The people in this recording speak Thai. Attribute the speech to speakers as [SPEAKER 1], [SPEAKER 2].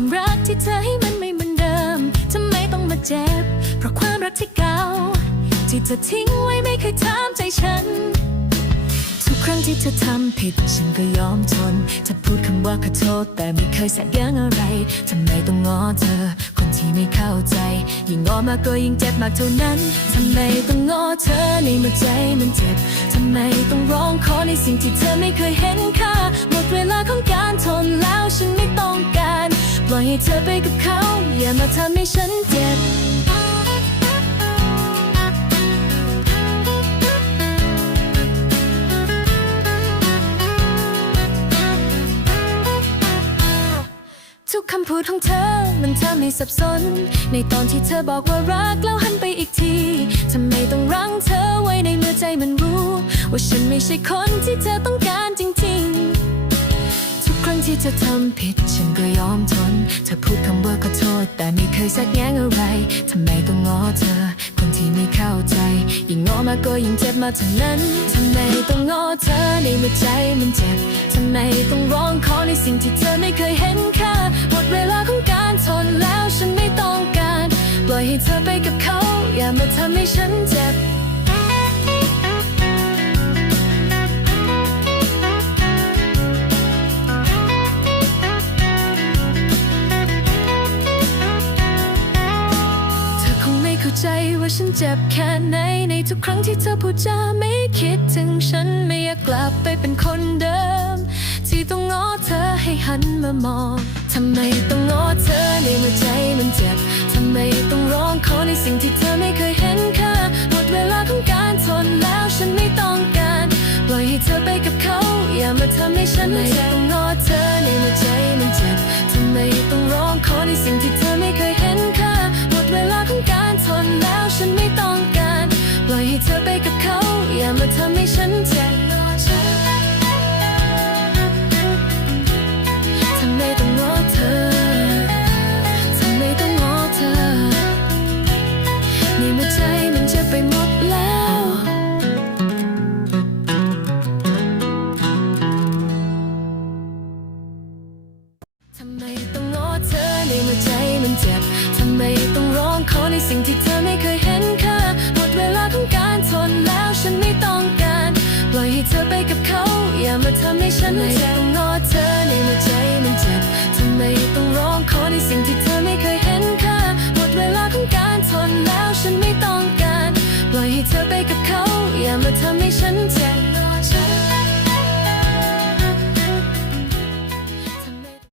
[SPEAKER 1] ความรักที่เธอให้มันไม่เหมือนเดิมทำไมต้องมาเจ็บ เพราะความรักที่เก่า ที่เธอทิ้งไว้ไม่เคยถามใจฉัน ทุกครั้งที่เธอทำผิด ฉันก็ยอมทนเธอพูดคำว่าขอโทษ แต่ไม่เคยแสดยังอะไรทำไมต้องง้อเธอ คนที่ไม่เข้าใจ ยิ่งง้อมากก็ยิ่งเจ็บมากเท่านั้นทำไมต้องง้อเธอในเมื่อใจมันเจ็บทำไมต้องร้องขอในสิ่งที่เธอไม่เคยเห็นค่าหมดเวลาของการ อยให้เธอไปกับเขา อย่ามาทำให้ฉันเจ็บ ทุกคำพูดของเธอมันทำให้สับสน ในตอนที่เธอบอกว่ารักแล้วหันไปอีกทีทำไมต้องรั้งเธอไว้ในเมื่อใจมันรู้ ว่าฉันไม่ใช่คนที่เธอต้องการจริง ทุกครั้งที่เธอทำผิดฉันก็ยอมทน เธอพูดคำว่าขอโทษ แต่ไม่เคยสักแย้งอะไร ทำไมต้องง้อเธอ คนที่ไม่เข้าใจ ยิ่งง้อมากก็ยิ่งเจ็บมาทั้งนั้น ทำไมต้องง้อเธอในเมื่อใจมันเจ็บ ทำไมต้องร้องขอในสิ่งที่เธอไม่เคยเห็นค่าหมดเวลาของการทนแล้วฉันไม่ต้องการ ปล่อยให้เธอไปกับเขา อย่ามาทำให้ฉัน เข้าใจว่าฉันเจ็บแค่ไหน ในทุกครั้งที่เธอพูดจาไม่คิดถึงฉันไม่อยากกลับไปเป็นคนเดิม ที่ต้องง้อเธอให้หันมามองทำไมต้องง้อเธอในเมื่อใจมันเจ็บทำไมต้องร้องขอในสิ่งที่เธอไม่เคยเห็นค่าหมดเวลาของการทนแล้วฉันไม่ต้องการ ปล่อยให้เธอไปกับเขา อย่ามาทำให้ฉันเจ็บต้องง้อเธอในเมื่อใจ เธอไปกับเขา อย่ามาทำให้ฉันเจ็บทำไมต้องง้อเธอทำไมต้องง้อเธอ นี่เมื่อใจมันจ็บไปหมดแล้ว ทำไมต้องง้อเธอในเมื่อใจมันเจ็บ ทำไมต้องร้องขอในสิ่งที่เธอไม่เคย ทำให้ฉันเจ็บต้องงอเธอในเมื่อใจมันเจ็บทำไมต้องร้องขอในสิ่งที่เธอไม่เคยเห็นค่าหมดเวลาของการทนแล้วฉันไม่ต้องการ ปล่อยให้เธอไปกับเขา อย่ามาทำให้ฉันเจ็บ